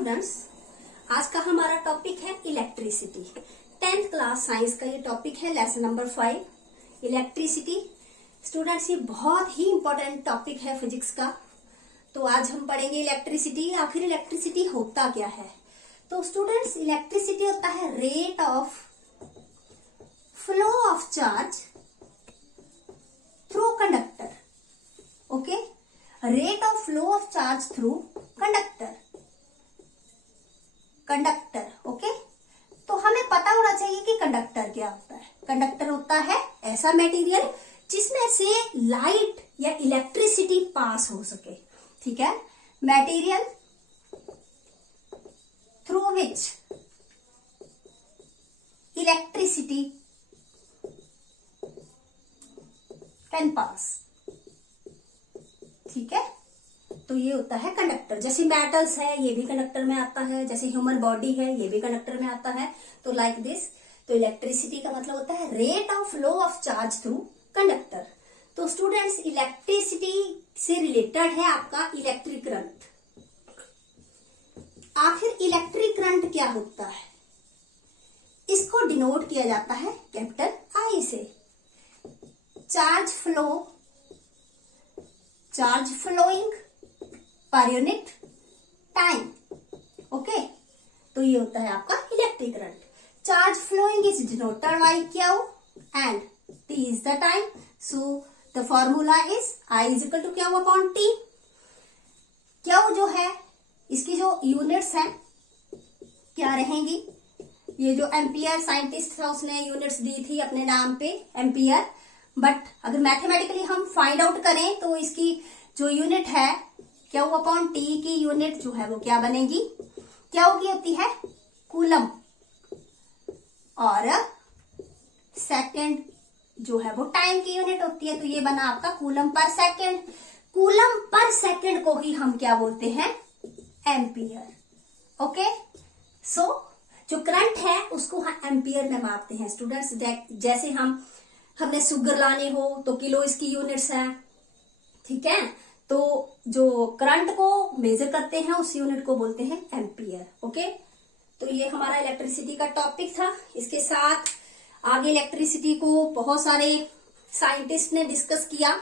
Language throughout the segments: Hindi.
स्टूडेंट्स, आज का हमारा टॉपिक है इलेक्ट्रिसिटी। 10th क्लास साइंस का ये टॉपिक है, लेसन नंबर 5 इलेक्ट्रिसिटी। स्टूडेंट्स, ये बहुत ही इंपॉर्टेंट टॉपिक है फिजिक्स का। तो आज हम पढ़ेंगे इलेक्ट्रिसिटी। आखिर इलेक्ट्रिसिटी होता क्या है? तो स्टूडेंट्स, इलेक्ट्रिसिटी होता है rate of flow of charge through conductor. Okay, rate of flow of charge through conductor. Okay, तो हमें पता होना चाहिए कि कंडक्टर क्या होता है। कंडक्टर होता है ऐसा मटेरियल जिसमें से लाइट या इलेक्ट्रिसिटी पास हो सके। ठीक है, material through which electricity can pass. ठीक है, तो ये होता है कंडक्टर। जैसे मेटल्स है, ये भी कंडक्टर में आता है। जैसे ह्यूमन बॉडी है, ये भी कंडक्टर में आता है। तो लाइक दिस। तो इलेक्ट्रिसिटी का मतलब होता है rate of flow of charge through conductor. तो स्टूडेंट्स, इलेक्ट्रिसिटी से रिलेटेड है आपका इलेक्ट्रिक करंट। आखिर इलेक्ट्रिक करंट क्या होता है? इसको डिनोट किया जाता है कैपिटल आई से। Charge flowing per unit time. Okay, तो ये होता है आपका electric current. Charge flowing is denoted by Q and T is the time. So the formula is I is equal to Q upon T. Q जो है, इसकी जो यूनिट्स हैं क्या रहेंगी? ये जो एम्पियर साइंटिस्ट था उसने यूनिट्स दी थी अपने नाम पे, एम्पियर। बट अगर मैथमेटिकली हम फाइंड आउट करें तो इसकी जो यूनिट है क्यू अपॉन टी की यूनिट जो है वो क्या बनेगी? क्यू की होती है कूलम और सेकंड जो है वो टाइम की यूनिट होती है। तो ये बना आपका coulomb per second. Coulomb per second को ही हम क्या बोलते हैं? एम्पियर। ओके, सो जो करंट है उसको हम एम्पियर में मापते हैं स्टूडेंट्स। जैसे हमने शुगर लाने हो तो किलो इसकी यूनिट्स है। ठीक है, तो जो करंट को मेजर करते हैं उस यूनिट को बोलते हैं एम्पियर। ओके, तो ये हमारा इलेक्ट्रिसिटी का टॉपिक था। इसके साथ आगे इलेक्ट्रिसिटी को बहुत सारे साइंटिस्ट ने डिस्कस किया।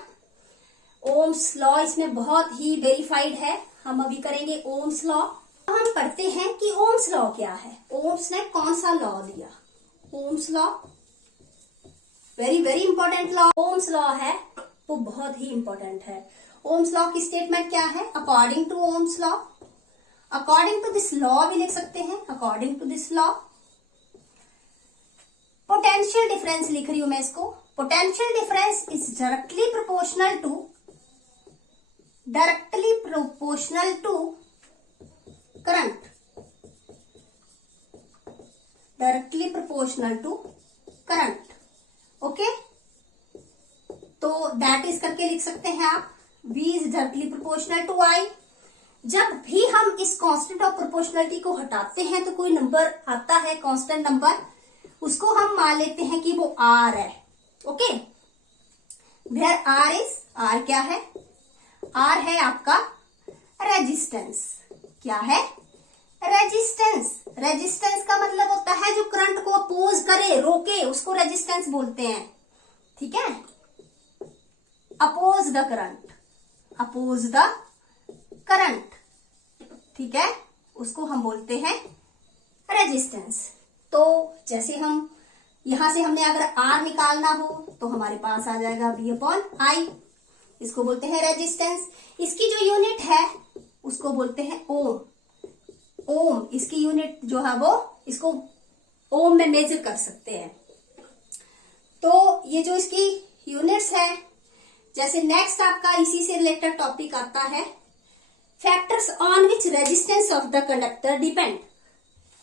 ओम्स लॉ इसमें बहुत ही वेरीफाइड है। हम अभी करेंगे ओम्स लॉ। हम पढ़ते हैं कि ओम्स लॉ क्या है। ओम्स ने कौन सा लॉ दिया? Ohm's law very very important law. Ohm's law है वो बहुत ही इंपॉर्टेंट है। ओम्स लॉ की स्टेटमेंट क्या है? According to Ohm's law, according to this law भी लिख सकते हैं। According to this law, potential difference लिख रही हूं मैं इसको। Potential difference is directly proportional to current. Directly proportional to current. Okay, तो दैट इज करके लिख सकते हैं आप। V is directly proportional to I। जब भी हम इस कांस्टेंट ऑफ प्रोपोर्शनलिटी को हटाते हैं तो कोई नंबर आता है, कांस्टेंट नंबर, उसको हम मान लेते हैं कि वो R है। ओके, वेयर R क्या है? R है आपका रेजिस्टेंस। क्या है? रेजिस्टेंस। रेजिस्टेंस का मतलब होता है जो करंट को अपोज करे, रोके, उसको रेजिस्टेंस बोलते हैं। ठीक है, अपोज द करंट। ठीक है, उसको हम बोलते हैं रेजिस्टेंस। तो जैसे हम यहां से हमने अगर R निकालना हो तो हमारे पास आ जाएगा V अपॉन I। इसको बोलते हैं रेजिस्टेंस। इसकी जो यूनिट है उसको बोलते हैं ओम। ओम इसकी यूनिट जो है वो, इसको ओम में मेजर कर सकते हैं। तो ये जो इसकी यूनिट्स है, जैसे नेक्स्ट आपका इसी से रिलेटेड टॉपिक आता है, factors on which resistance of the conductor depend.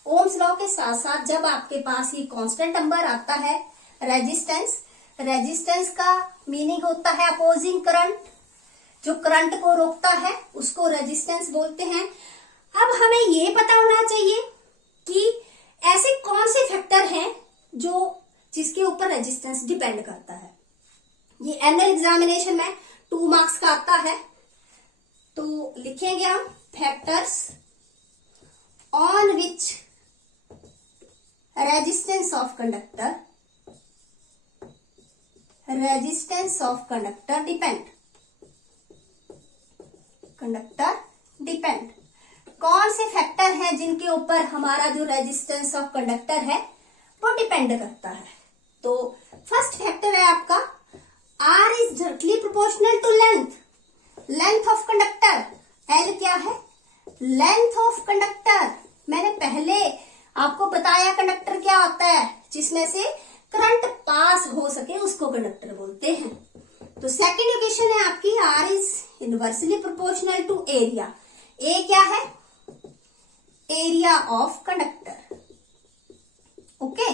Ohm's law के साथ साथ जब आपके पास ये कांस्टेंट नंबर आता है रेजिस्टेंस, रेजिस्टेंस का मीनिंग होता है अपोजिंग करंट। जो करंट को रोकता है उसको रेजिस्टेंस बोलते हैं। अब हमें ये पता होना चाहिए कि ऐसे कौन से फैक्टर हैं जिसके ऊपर रेजिस्टेंस डिपेंड करता है। ये एनुअल एग्जामिनेशन में 2 मार्क्स का आता है। तो लिखेंगे हम factors on which resistance of conductor depend। कौन से फैक्टर है जिनके ऊपर हमारा जो रेजिस्टेंस ऑफ कंडक्टर है वो डिपेंड करता है। तो फर्स्ट फैक्टर है आपका R is directly proportional to length of conductor. L क्या है? Length of conductor. मैंने पहले आपको बताया कंडक्टर क्या होता है, जिसमें से करंट पास हो सके उसको कंडक्टर बोलते हैं। तो सेकंड इक्वेशन है आपकी R is inversely proportional to area. A क्या है? Area of conductor. ओके,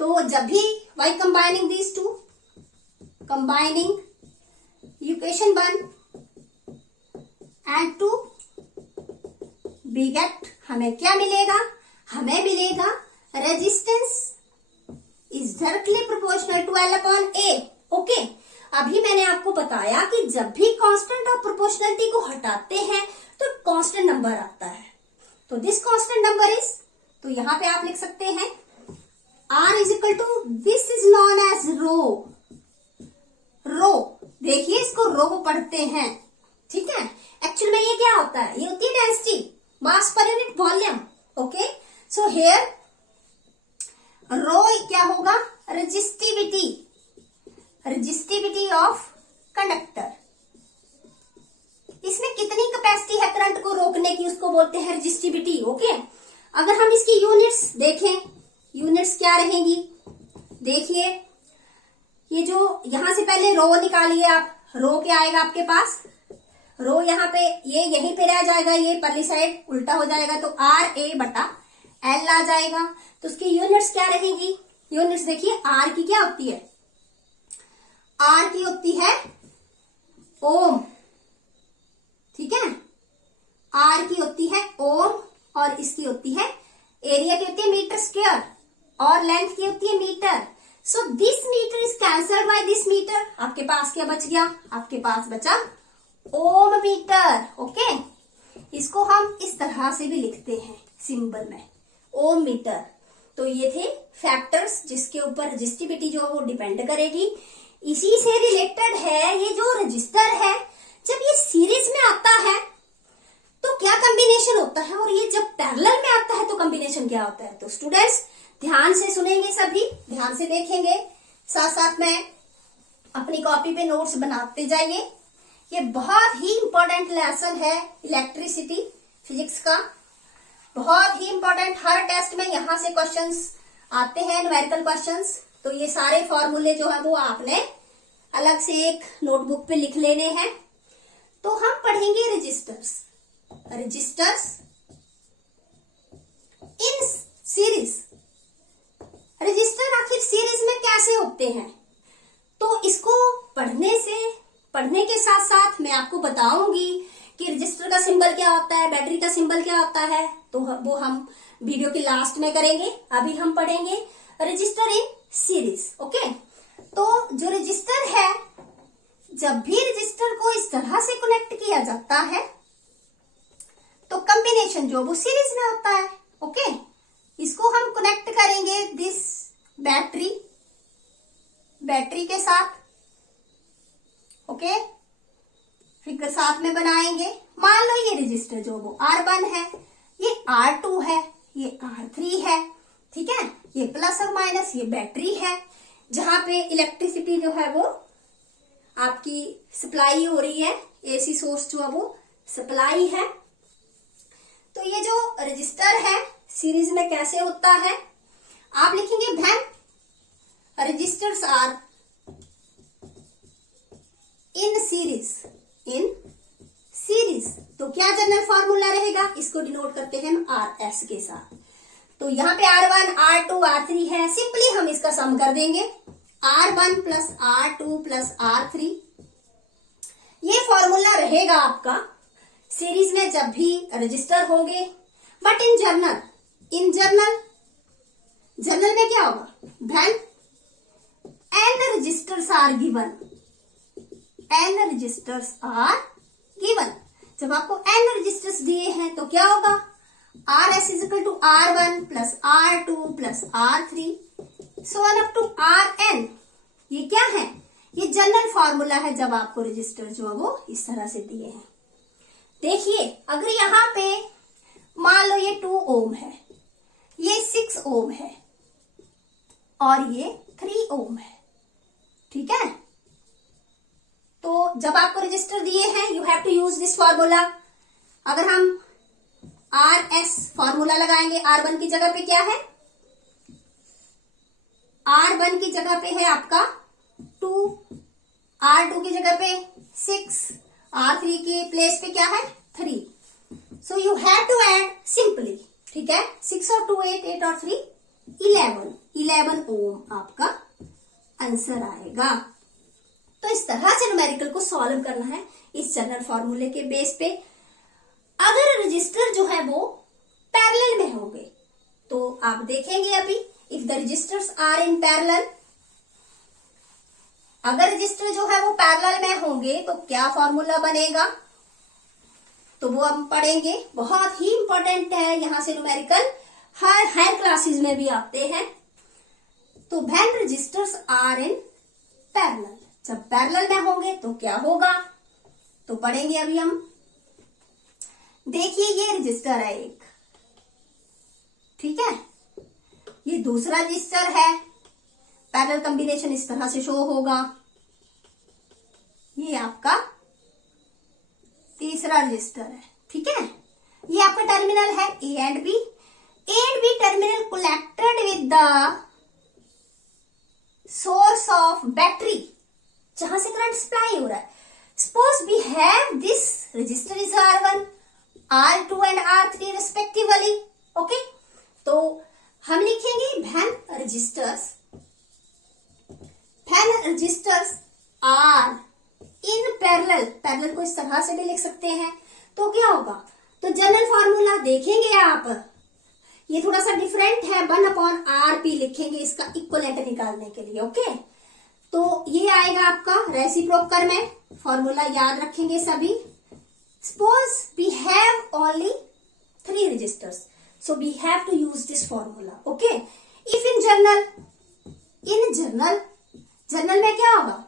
तो जब भी why combining these two, combining equation 1 and 2 we get, हमें क्या मिलेगा? हमें मिलेगा resistance is directly proportional to L upon A। Okay, अभी मैंने आपको बताया कि जब भी कांस्टेंट ऑफ प्रोपोर्शनलिटी को हटाते हैं तो कांस्टेंट नंबर आता है। तो दिस कांस्टेंट नंबर इज, तो यहां पे आप लिख सकते हैं R is equal to, this is known as rho. देखिए इसको रो पढ़ते हैं, ठीक है। एक्चुअल में ये क्या होता है? ये होती है डेंसिटी, मास पर unit volume. Okay, so here rho क्या होगा? Resistivity of conductor. इसमें कितनी कैपेसिटी है करंट को रोकने की, उसको बोलते हैं रेजिस्टिविटी। ओके, अगर हम इसकी यूनिट्स देखें, यूनिट्स क्या रहेंगी? देखिए, ये जो यहां से पहले रो निकालिए आप, रो क्या आएगा आपके पास? रो यहाँ पे, ये यहीं पे रह जाएगा, ये परली साइड उल्टा हो जाएगा, तो RA बटा L आ जाएगा। तो उसकी यूनिट्स क्या रहेगी? यूनिट्स देखिए, R की क्या होती है? R की होती है ओम, ठीक है। R की होती है ओम, और इसकी होती है, एरिया की होती है मीटर स्क्वायर, और लेंथ की होती है metre. So this metre is cancelled by this metre. आपके पास क्या बच गया? आपके पास बचा ओम मीटर। ओके, इसको हम इस तरह से भी लिखते हैं सिंबल में, ओम मीटर। तो ये थे फैक्टर्स जिसके ऊपर रेजिस्टिविटी जो है वो डिपेंड करेगी। इसी से रिलेटेड है ये जो रजिस्टर है, जब ये सीरीज में आता है तो क्या कॉम्बिनेशन होता है, और ये जब पैरेलल में आता है तो कॉम्बिनेशन क्या होता है। तो स्टूडेंट्स ध्यान से सुनेंगे, सभी ध्यान से देखेंगे, साथ साथ में अपनी कॉपी पे नोट्स बनाते जाइए। ये बहुत ही इंपॉर्टेंट लेसन है इलेक्ट्रिसिटी फिजिक्स का, बहुत ही इंपॉर्टेंट। हर टेस्ट में यहां से क्वेश्चंस आते हैं, न्यूमेरिकल क्वेश्चंस। तो ये सारे फॉर्मूले जो है वो आपने अलग से एक नोटबुक पे लिख लेने हैं। तो हम पढ़ेंगे रजिस्टर्स इन सीरीज। रजिस्टर आखिर सीरीज में कैसे होते हैं, तो इसको पढ़ने के साथ साथ मैं आपको बताऊंगी कि रजिस्टर का सिंबल क्या होता है, बैटरी का सिंबल क्या होता है। तो वो हम वीडियो के लास्ट में करेंगे। अभी हम पढ़ेंगे रजिस्टर इन सीरीज। ओके, तो जो रजिस्टर है, जब भी रजिस्टर को इस तरह से कनेक्ट किया जाता है तो कॉम्बिनेशन जो वो सीरीज में होता है। ओके, इसको हम कनेक्ट करेंगे दिस बैटरी के साथ। ओके, फिगर साथ में बनाएंगे। मान लो ये रजिस्टर जो वो R1 है, ये R2 है, ये R3 है, ठीक है। ये प्लस और माइनस, ये बैटरी है जहां पे इलेक्ट्रिसिटी जो है वो आपकी सप्लाई हो रही है, AC सोर्स जो है वो सप्लाई है। तो ये जो रजिस्टर है सीरीज में कैसे होता है, आप लिखेंगे when resistors are in series. तो क्या जनरल फॉर्मूला रहेगा, इसको डिनोट करते हैं हम RS के साथ। तो यहाँ पे R1, R2, R3 है, सिंपली हम इसका सम कर देंगे, R1 plus R2 plus R3। ये फॉर्मूला रहेगा आपका सीरीज में जब भी रजिस्टर होंगे। बट इन जर्नल में क्या होगा, when n resistors are given. जब आपको n रजिस्टर्स दिए हैं तो क्या होगा, R S is equal to R1 plus R2 plus R3 so on up to Rn। ये क्या है? ये जनरल फॉर्मूला है जब आपको रजिस्टर जो है वो इस तरह से दिए हैं। देखिए अगर यहां पे मान लो ये 2 ओम है, ये 6 ओम है और ये 3 ओम है, ठीक है। तो जब आपको रजिस्टर दिए हैं you have to use this formula. अगर हम आर एस फॉर्मूला लगाएंगे, R1 की जगह पे क्या है? R1 की जगह पे है आपका 2, R2 की जगह पे 6, R3 के प्लेस पे क्या है? 3। So you have to add simply, ठीक है। 6 और 2 8, 8 और 3 11 ओम आपका आंसर आएगा। तो इस तरह से न्यूमेरिकल को सॉल्व करना है इस जनरल फॉर्मूले के बेस पे। अगर रजिस्टर जो है वो पैरेलल में होंगे तो आप देखेंगे अभी if the resistors are in parallel, अगर रजिस्टर जो है वो पैरेलल में होंगे तो क्या फॉर्मूला बनेगा, तो वो हम पढ़ेंगे। बहुत ही इंपॉर्टेंट है, यहां से न्यूमेरिकल हर हायर क्लासेस में भी आते हैं। तो when resistors are in parallel, जब पैरेलल में होंगे तो क्या होगा, तो पढ़ेंगे अभी हम। देखिए ये रजिस्टर है एक, ठीक है, ये दूसरा रजिस्टर है। पैरेलल कॉम्बिनेशन इस तरह से शो होगा। ये आपका तीसरा रजिस्टर है, ठीक है। ये आपका टर्मिनल है A and B terminal connected with the source of battery, जहां से करंट सप्लाई हो रहा है। Suppose we have this resistor is R1, R2 and R3 respectively, okay. तो हम लिखेंगे when resistors are in parallel को इस तरह से भी लिख सकते हैं। तो क्या होगा, तो जनरल फॉर्मूला देखेंगे आप, ये थोड़ा सा डिफरेंट है, 1/RP लिखेंगे इसका इक्वलेंट निकालने के लिए, ओके। तो ये आएगा आपका रेसिप्रोकल में, फॉर्मूला याद रखेंगे सभी। Suppose we have only 3 resistors, so we have to use this formula, okay। if in general में क्या होगा,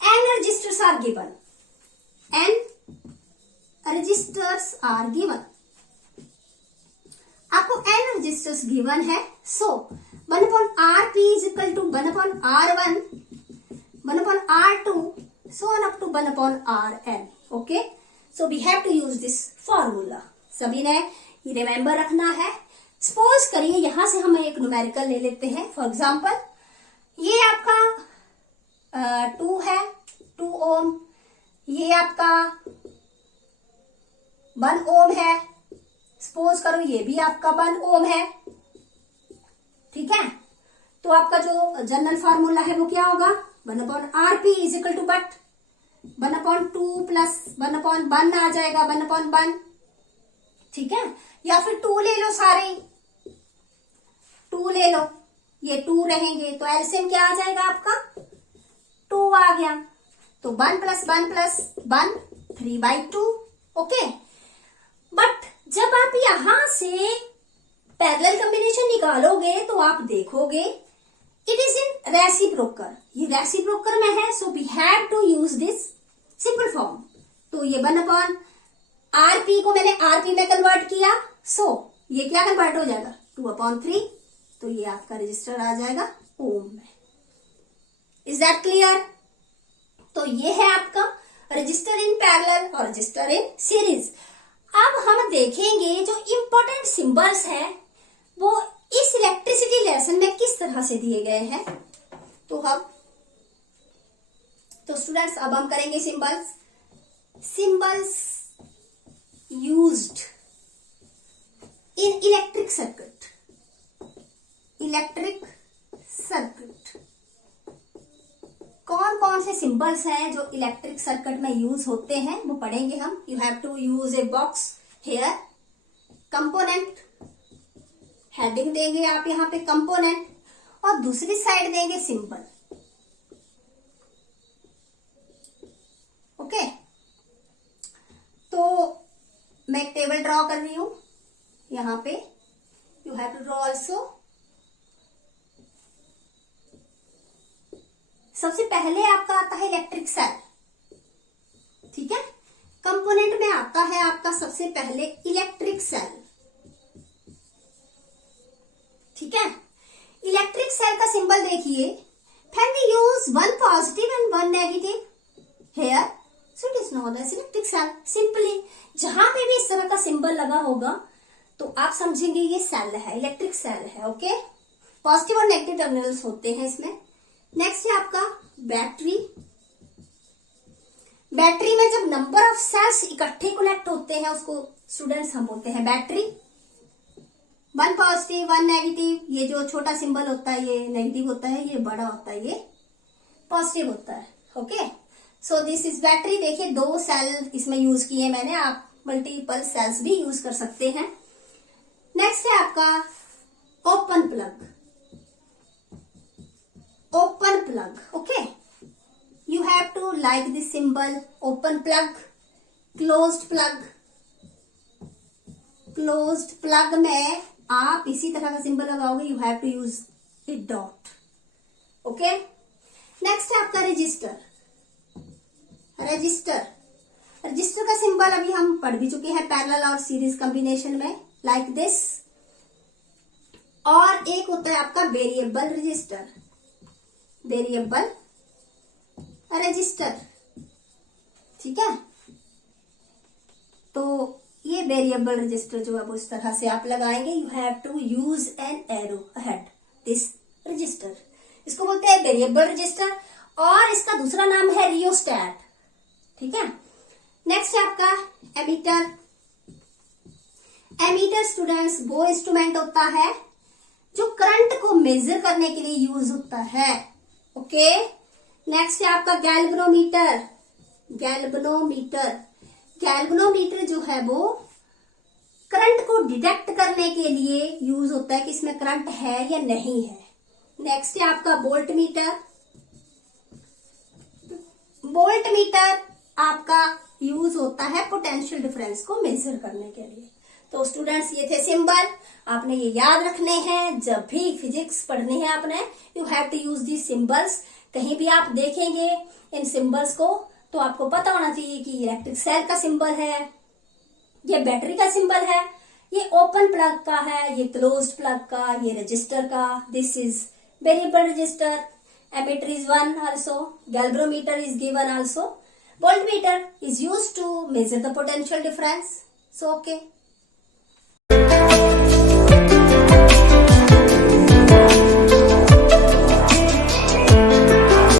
n registers are given, आपको n registers given है। so 1/RP is equal to 1/R1, 1/R2, so on up to 1/Rn, okay। so we have to use this formula, सभी ने ये रिमेंबर रखना है। सपोज करिए यहां से हम एक न्यूमेरिकल ले लेते हैं। फॉर एग्जांपल ये आपका 2 है, 2 ओम, ये आपका 1 ओम है। सपोज करो ये भी आपका 1 ओम है, ठीक है। तो आपका जो जनरल फॉर्मूला है वो क्या होगा, 1/RP is equal to but 1/2 plus 1/1 आ जाएगा, 1/1, ठीक है। या फिर 2 ले लो, सारे 2 ले लो, ये 2 रहेंगे तो एलसीएम क्या आ जाएगा आपका, 2 आ गया। तो 1 + 1 + 1 3/2, ओके। बट जब आप यहां से पैरेलल कॉम्बिनेशन निकालोगे तो आप देखोगे इट इज इन रेसिप्रोकल, ये रेसिप्रोकल में है। So we have to use this simple form. तो ये 1/RP को मैंने RP में कन्वर्ट किया, सो ये क्या कन्वर्ट हो जाएगा, 2/3। तो ये आपका रजिस्टर आ जाएगा ओम में। Is that clear? तो ये है आपका रजिस्टर इन पैरेलल और रजिस्टर इन सीरीज। अब हम देखेंगे जो इंपॉर्टेंट सिंबल्स हैं वो इस इलेक्ट्रिसिटी लेसन में किस तरह से दिए गए हैं। तो स्टूडेंट्स अब हम करेंगे symbols used in electric circuit. कौन कौन से सिंबल्स हैं जो इलेक्ट्रिक सर्किट में यूज होते हैं वो पढ़ेंगे हम। You have to use a box here, component, heading देंगे आप यहाँ पे कंपोनेंट, और दूसरी साइड देंगे सिंबल, ओके। तो मैं एक टेबल ड्रॉ कर रही हूं यहाँ पे you have to draw also. सबसे पहले आपका आता है इलेक्ट्रिक सेल, ठीक है। कंपोनेंट में आता है आपका सबसे पहले इलेक्ट्रिक सेल, ठीक है। इलेक्ट्रिक सेल का सिंबल देखिए, when we use one positive and one negative here, so it is known as electric cell. Simply जहां पे भी इस तरह का सिंबल लगा होगा तो आप समझेंगे ये सेल है, इलेक्ट्रिक सेल है, ओके। पॉजिटिव और नेगेटिव टर्मिनल्स होते हैं इसमें। नेक्स्ट है आपका बैटरी। बैटरी में जब नंबर ऑफ सेल्स इकट्ठे कनेक्ट होते हैं उसको स्टूडेंट्स हम बोलते हैं battery. One positive one negative, ये जो छोटा सिंबल होता है ये नेगेटिव होता है, ये बड़ा होता है ये पॉजिटिव होता है, okay. So this is battery. देखिए 2 सेल इसमें यूज किए मैंने, आप मल्टीपल सेल्स भी यूज कर सकते हैं। नेक्स्ट है आपका open plug. Open plug, okay. You have to like this symbol open plug. Closed plug, closed plug में आप इसी तरह का सिंबल लगाओगे, you have to use a dot, okay. Next है आपका रजिस्टर। रजिस्टर, रजिस्टर का सिंबल अभी हम पढ़ भी चुके हैं पैरेलल और सीरीज कॉम्बिनेशन में, लाइक दिस। और एक होता है आपका वेरिएबल रजिस्टर, वेरिएबल रजिस्टर, ठीक है। तो ये वेरिएबल रजिस्टर जो है वो इस तरह से आप लगाएंगे, you have to use an arrow ahead this resistor. इसको बोलते हैं वेरिएबल रजिस्टर और इसका दूसरा नाम है रियोस्टैट, ठीक है। नेक्स्ट है आपका एमीटर। एमीटर स्टूडेंट्स वो इंस्ट्रूमेंट होता है जो करंट को मेजर करने के लिए यूज होता है, ओके। नेक्स्ट है आपका गैल्वेनोमीटर। गैल्वेनोमीटर, गैल्वेनोमीटर जो है वो करंट को डिटेक्ट करने के लिए यूज होता है कि इसमें करंट है या नहीं है। नेक्स्ट है आपका वोल्ट मीटर। वोल्ट मीटर आपका यूज होता है पोटेंशियल डिफरेंस को मेजर करने के लिए। तो स्टूडेंट्स ये थे सिंबल, आपने ये याद रखने हैं जब भी फिजिक्स पढ़नी है आपने, you have to use these symbols. कहीं भी आप देखेंगे इन सिंबल्स को तो आपको पता होना चाहिए कि इलेक्ट्रिक सेल का सिंबल है, ये बैटरी का सिंबल है, ये ओपन प्लग का है, ये क्लोज्ड प्लग का, ये रजिस्टर का, this is variable resistor, ammeter is one also, galvanometer is given also, voltmeter is used to measure the potential difference. So okay.